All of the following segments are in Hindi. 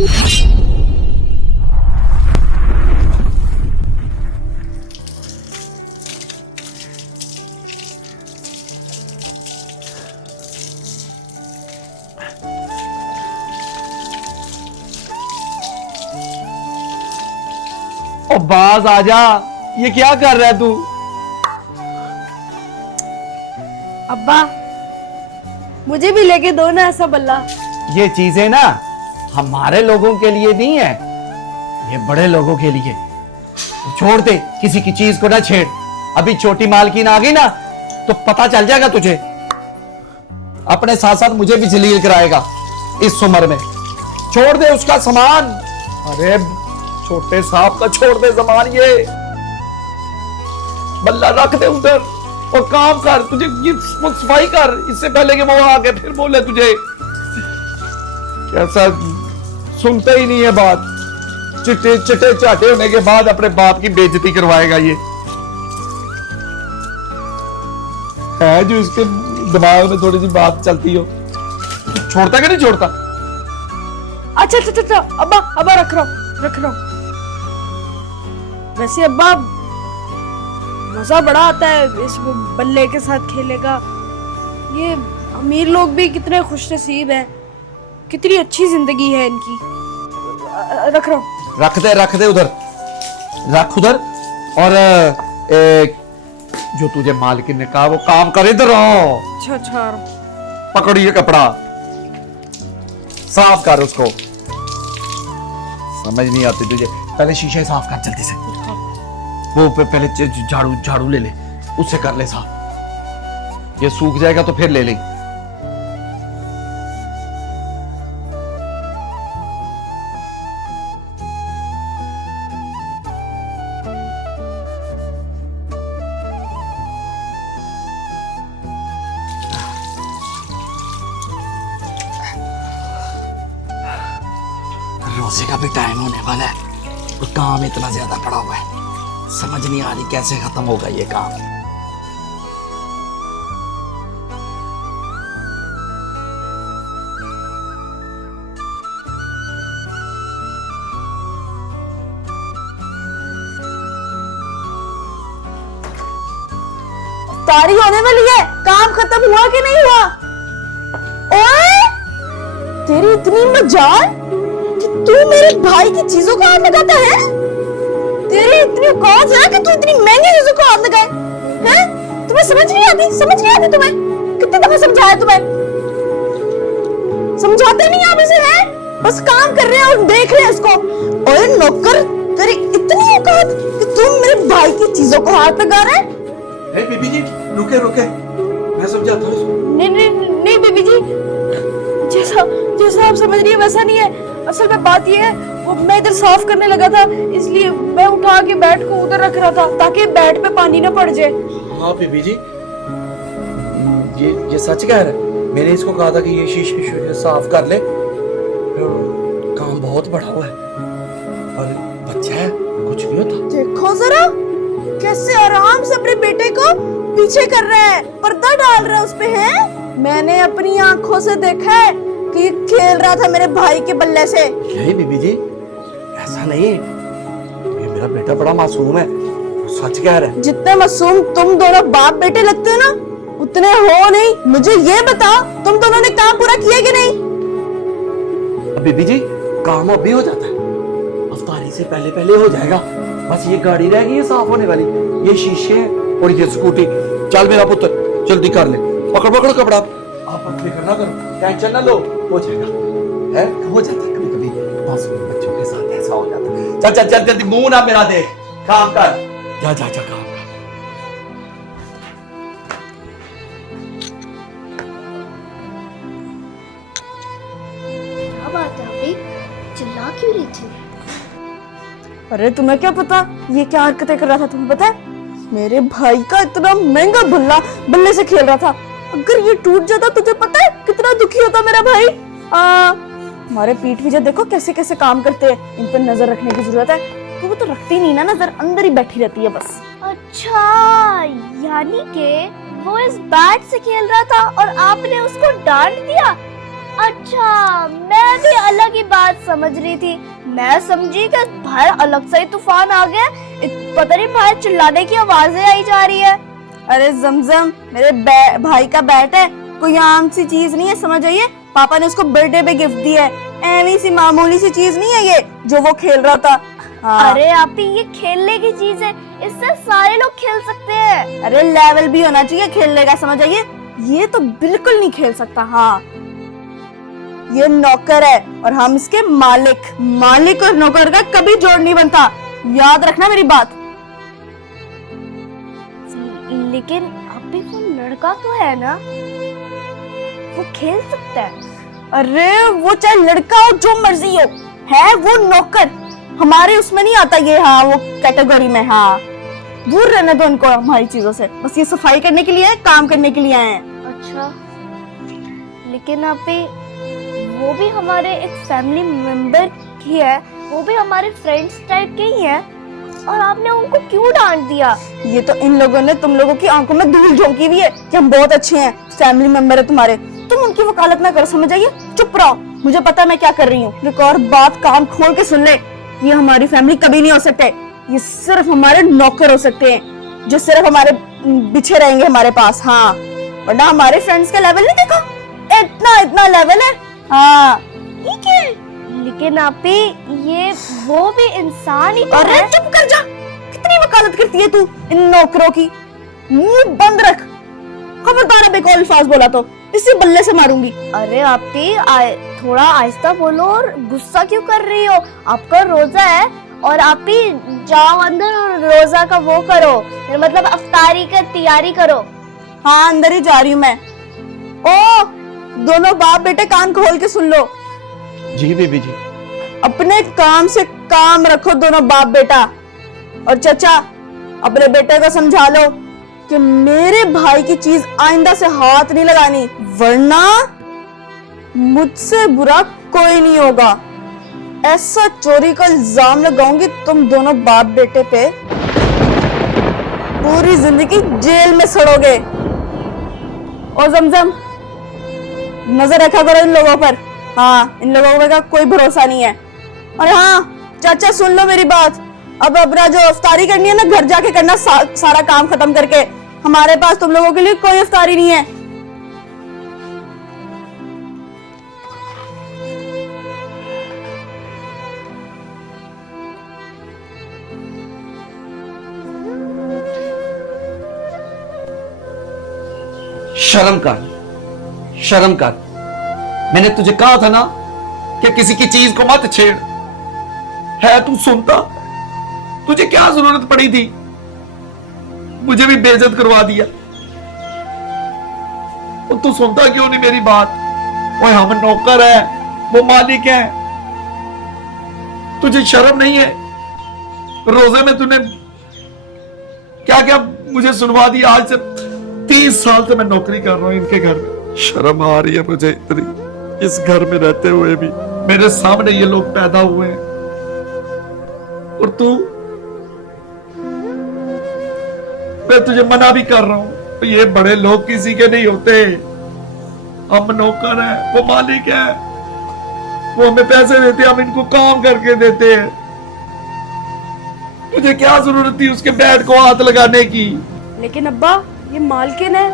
ओ बाज आजा, ये क्या कर रहा है तू? अब्बा मुझे भी लेके दो ना ऐसा बल्ला। ये चीजें ना हमारे लोगों के लिए नहीं है, ये बड़े लोगों के लिए। छोड़ दे, किसी की चीज को ना छेड़। अभी छोटी मालकिन आ गई ना तो पता चल जाएगा तुझे। अपने साथ साथ मुझे भी जलील कराएगा इस उम्र में। छोड़ दे उसका सामान। अरे छोटे सांप का छोड़ दे सामान, ये बल्ला रख दे उधर और काम कर। तुझे ये सफाई कर इससे पहले कि वो आके फिर बोले तुझे। कैसा सुनते ही नहीं है बात। चिट्टे चिट्टे चाटे होने के बाद अपने बाप की बेइज्जती करवाएगा ये। है जो इसके दिमाग में थोड़ी सी बात चलती हो। छोड़ता कि नहीं छोड़ता? अच्छा अच्छा अच्छा अब्बा अब्बा रख रहा हूं। वैसे अब्बा मजा बड़ा आता है इस बल्ले के साथ खेलेगा। ये अमीर लोग भी कितने खुशनसीब हैं, कितनी अच्छी जिंदगी है इनकी। रख रहा हूं। रख दे उधर, रख उधर। और जो तुझे मालकिन ने कहा वो काम कर। इधर आओ। अच्छा पकड़ ये कपड़ा, साफ कर उसको। समझ नहीं आती तुझे। पहले शीशे साफ कर जल्दी से। वो पहले झाड़ू ले ले, उससे कर ले साफ। ये सूख जाएगा तो फिर ले ले। रोजे का भी टाइम होने वाला है और काम इतना ज्यादा पड़ा हुआ है, समझ नहीं आ रही कैसे खत्म होगा ये काम। तारी होने वाली है, काम खत्म हुआ कि नहीं हुआ? ओए तेरी इतनी मजाल कि तू मेरे भाई की चीजों को हाथ लगाता है। तेरी इतनी औकात है कि तू इतनी महंगी चीजों को हाथ लगाए हैं? तुम्हें समझ नहीं आती तुम्हें? कितने दफा समझाया तुम्हें? समझाते नहीं आप इसे हैं? बस काम कर रहे हैं और देख रहे हैं इसको। ओए नौकर, तेरी इतनी औकात कि तुम मेरे भाई की चीजों को हाथ लगा रहे हैं? बीबी जी रुके, मैं समझाता हूँ इसको। नहीं बीबी जी, जैसा आप समझ रही है वैसा नहीं है। असल में बात ये है, वो मैं इधर साफ करने लगा था इसलिए मैं उठा के बैट को उधर रख रहा था ताकि बैट पे पानी ना पड़ जाए। हाँ बीबी जी, ये सच कह रहा है। मैंने इसको कहा था कि ये शीशे साफ कर ले। काम बहुत बड़ा हुआ है और बच्चा है, कुछ नहीं होता। देखो जरा कैसे आराम से अपने बेटे को पीछे कर रहे हैं, पर्दा डाल रहे हैं उस पे है। मैंने अपनी आंखों से देखा है कि ये खेल रहा था मेरे भाई के बल्ले से। नहीं बीबी जी, ऐसा नहीं, ये मेरा बेटा बड़ा मासूम है, सच कह रहा है। जितने मासूम तुम दोनों बाप बेटे लगते हो ना, उतने हो नहीं। मुझे ये बताओ तुम दोनों ने काम पूरा किया कि नहीं? बीबी जी काम अभी हो जाता है, अफ्तारी से पहले हो जाएगा। बस ये गाड़ी रह गई है साफ होने वाली, ये शीशे और ये स्कूटी। चल मेरा पुत्र जल्दी कर ले, पकड़ कपड़ा। आप फिक्र ना करो, टेंशन ना लो, हो जाएगा। है हो जाता है कभी बस बच्चों के साथ ऐसा हो जाता है। चल जल्दी, मुंह ना मेरा देख, काम कर। जा काम कर। क्या बात है अभी चिल्ला क्यों रही थी? अरे तुम्हें क्या पता ये क्या हरकतें कर रहा था? तुम्हें पता है मेरे भाई का इतना महंगा बल्ले से खेल रहा था। अगर ये टूट जाता तुझे पता है कितना दुखी होता मेरा भाई। हमारे पीठ पीछे देखो कैसे कैसे काम करते हैं, इन पर नजर रखने की जरूरत है। तो वो तो रखती नहीं ना नजर, अंदर ही बैठी रहती है बस। अच्छा यानी के वो इस बैट से खेल रहा था और आपने उसको डांट दिया। अच्छा, मैं भी अलग ही बात समझ रही थी। मैं समझी कि बाहर अलग से ही तूफान आ गया। पता नहीं बाहर चिल्लाने की आवाजें आई जा रही है। अरे जमजम, मेरे भाई का बैट है, कोई आम सी चीज नहीं है, समझ आइए। पापा ने उसको बर्थडे पे गिफ्ट दिया है, ऐसी सी मामूली सी चीज नहीं है ये जो वो खेल रहा था। हाँ। अरे आप ये खेलने की चीज है, इससे सारे लोग खेल सकते हैं। अरे लेवल भी होना चाहिए खेलने का, समझ आइए। ये तो बिल्कुल नहीं खेल सकता। हाँ, ये नौकर है और हम इसके मालिक। मालिक और नौकर का कभी जोड़ नहीं बनता, याद रखना मेरी बात। लेकिन अभी वो लड़का तो है ना, वो खेल सकता है। अरे वो चाहे लड़का हो, जो मर्जी हो, है वो नौकर, हमारे उसमें नहीं आता ये। हाँ, वो कैटेगरी में। हाँ, दूर रहने दो उनको हमारी चीजों से। बस ये सफाई करने के लिए है, काम करने के लिए आए हैं। अच्छा, लेकिन अभी वो भी हमारे एक फैमिली मेंबर की है, वो भी हमारे फ्रेंड्स टाइप के ही हैं, और आपने उनको क्यों डांट दिया? ये तो इन लोगों ने तुम लोगों की आंखों में धूल झोंकी हुई है कि हम बहुत अच्छे हैं, फैमिली मेंबर है तुम्हारे। तुम उनकी वकालत ना करो, समझ आइए। चुप रहो, मुझे पता मैं क्या कर रही हूँ। एक और बात कान खोल के सुन ले, ये हमारी फैमिली कभी नहीं हो सकते। ये सिर्फ हमारे नौकर हो सकते हैं, जो सिर्फ हमारे पीछे रहेंगे हमारे पास। हाँ, वरना हमारे फ्रेंड्स का लेवल नहीं देखा, इतना इतना लेवल है। हाँ, ठीक है, लेकिन आप ये वो भी इंसान ही तो है। अरे चुप कर जा, कितनी वकालत करती है तू इन नौकरों की। मुंह बंद रख, खबरदार अब एक और अल्फाज बोला तो इसी बल्ले से मारूंगी। अरे आप थोड़ा आहिस्ता बोलो, और गुस्सा क्यों कर रही हो? आपका रोजा है, और आप जाओ अंदर और रोजा का वो करो, मतलब अफ्तारी का तैयारी करो। हाँ, अंदर ही जा रही हूँ मैं। ओ, दोनों बाप बेटे कान खोल के सुन लो। जी बीबी जी। अपने काम से काम रखो दोनों बाप बेटा। और चाचा, अपने बेटे को समझा लो कि मेरे भाई की चीज आइंदा से हाथ नहीं लगानी, वरना मुझसे बुरा कोई नहीं होगा। ऐसा चोरी का इल्जाम लगाऊंगी तुम दोनों बाप बेटे पे, पूरी जिंदगी जेल में सड़ोगे। और जमजम, नजर रखा करो इन लोगों पर। हाँ, इन लोगों का कोई भरोसा नहीं है। और हाँ चाचा, सुन लो मेरी बात, अब अपना जो इफ्तारी करनी है ना, घर जाके करना, सारा काम खत्म करके। हमारे पास तुम लोगों के लिए कोई इफ्तारी नहीं है। शर्म कर, शर्म कर। मैंने तुझे कहा था ना कि किसी की चीज को मत छेड़। है तू सुनता? तुझे क्या जरूरत पड़ी थी? मुझे भी बेइज्जत करवा दिया। और तू सुनता क्यों नहीं मेरी बात? ओए, हम नौकर है, वो मालिक है। तुझे शर्म नहीं है? रोजे में तूने क्या क्या मुझे सुनवा दिया। आज से 30 साल से मैं नौकरी कर रहा हूं इनके घर में। शर्म आ रही है मुझे इतनी, इस घर में रहते हुए भी। मेरे सामने ये लोग पैदा हुए हैं, और तू, मैं तुझे मना भी कर रहा हूं, तो ये बड़े लोग किसी के नहीं होते। हम नौकर हैं, वो मालिक है, वो हमें पैसे देते, हम इनको काम करके देते हैं। तुझे क्या जरूरत थी उसके बैट को हाथ लगाने की? लेकिन अब्बा, ये मालकिन है,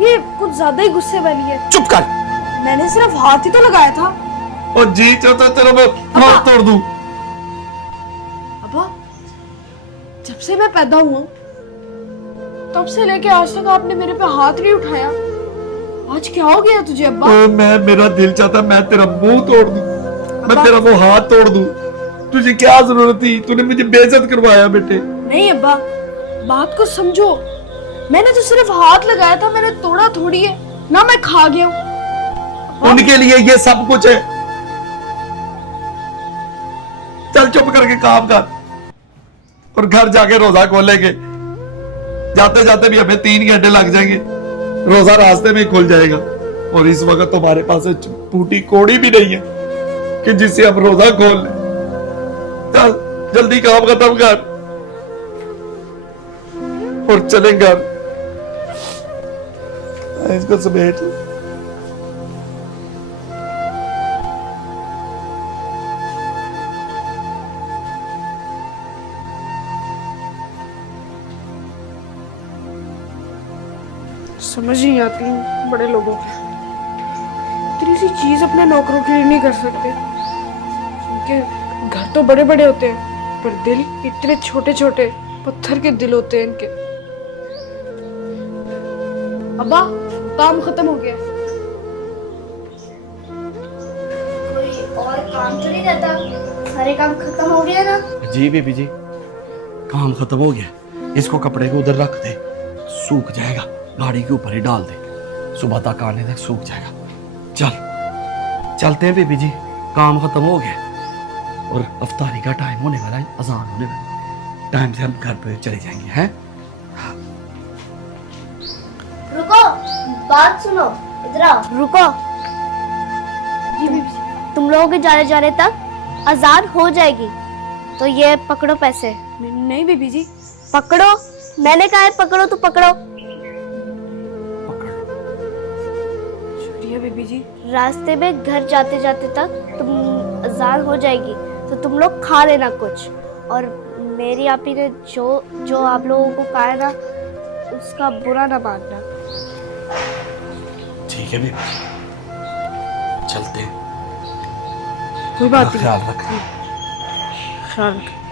ये कुछ ज्यादा ही गुस्से वाली है। चुप कर। मैंने सिर्फ हाथ ही तो लगाया था। और जी चाहता तेरा मैं हाथ तोड़ दूं। अब्बा, जब से मैं पैदा हुआ तब से लेके आज तक आपने मेरे पे हाथ नहीं उठाया। आज क्या हो गया तुझे अब्बा? मेरा दिल चाहता मैं तेरा मुंह तोड़ दूं, मैं तेरा वो हाथ तोड़ दूं। तुझे क्या जरूरत थी? तूने मुझे बेइज्जत करवाया बेटे। नहीं अब्बा, बात को समझो। मैंने तो सिर्फ हाथ लगाया था, मैंने तोड़ा थोड़ी है ना, मैं खा गया हूं। उनके लिए ये सब कुछ है। चल चुप करके काम कर, और घर जाके रोजा खोलेंगे। जाते जाते भी हमें 3 घंटे लग जाएंगे, रोजा रास्ते में ही खुल जाएगा। और इस वक्त तुम्हारे पास फूटी कोड़ी भी नहीं है कि जिससे हम रोजा खोल लें। चल जल्दी काम खत्म कर और चले घर। इसको समेट। समझ नहीं आती बड़े लोगों की। इतनी सी चीज अपने नौकरों के लिए नहीं कर सकते। उनके घर तो बड़े बड़े होते हैं पर दिल इतने छोटे छोटे पत्थर के दिल होते हैं इनके। अब्बा काम खत्म हो गया। कोई और काम तो नहीं रहता? सारे काम खत्म हो गया ना? जी बीबी जी, काम खत्म हो गया। इसको कपड़े को उधर रख दे, सूख जाएगा, गाड़ी के ऊपर ही डाल दे, सुबह तक आने तक सूख जाएगा। चल चलते हैं बीबी जी, काम खत्म हो गया और अफ्तारी का टाइम होने वाला है, अजान होने वाला है। टाइम से हम घर पे चले जाएंगे। हैं रुको, बात सुनो, इधर आओ। रुको। तुम लोगों के जाने जाने तक अजान हो जाएगी, तो ये पकड़ो पैसे। नहीं बीबी जी। पकड़ो, मैंने कहा है पकड़ो तो पकड़ो। शुक्रिया बीबी जी। रास्ते में घर जाते जाते तक तुम अजान हो जाएगी, तो तुम लोग खा लेना कुछ। और मेरी आपी ने जो जो आप लोगों को कहा है ना, उसका बुरा ना मानना। ठीक है बीबी जी, चलते हैं। कोई बात नहीं। ख्याल रख। ख्याल रख।